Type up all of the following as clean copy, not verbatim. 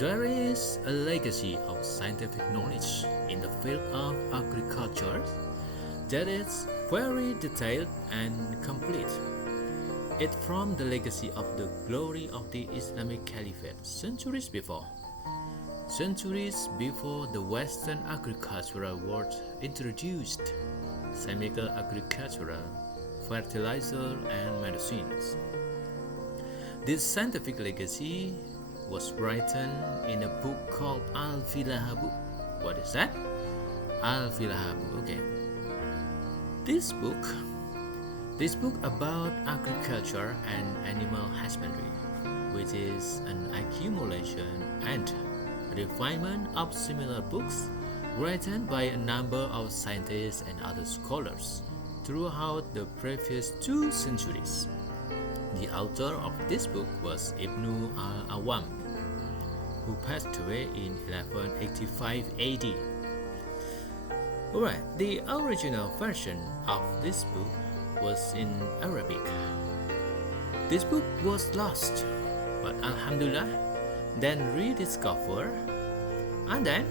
There is a legacy of scientific knowledge in the field of agriculture that is very detailed and complete. It from the legacy of the glory of the Islamic Caliphate centuries before the Western agricultural world introduced chemical agriculture, fertilizer, and medicines. This scientific legacy was written in a book called AL-FILAHA book. What is that? AL-FILAHA book. Okay. This book about agriculture and animal husbandry, which is an accumulation and refinement of similar books written by a number of scientists and other scholars throughout the previous 2 centuries. The author of this book was Ibn al-Awwam, who passed away in 1185 AD. Alright, the original version of this book was in Arabic. This book was lost, but Alhamdulillah, then rediscovered, and then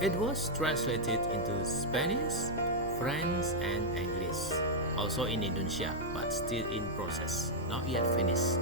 it was translated into Spanish, French, and English. Also in Indonesia, but still in process, not yet finished.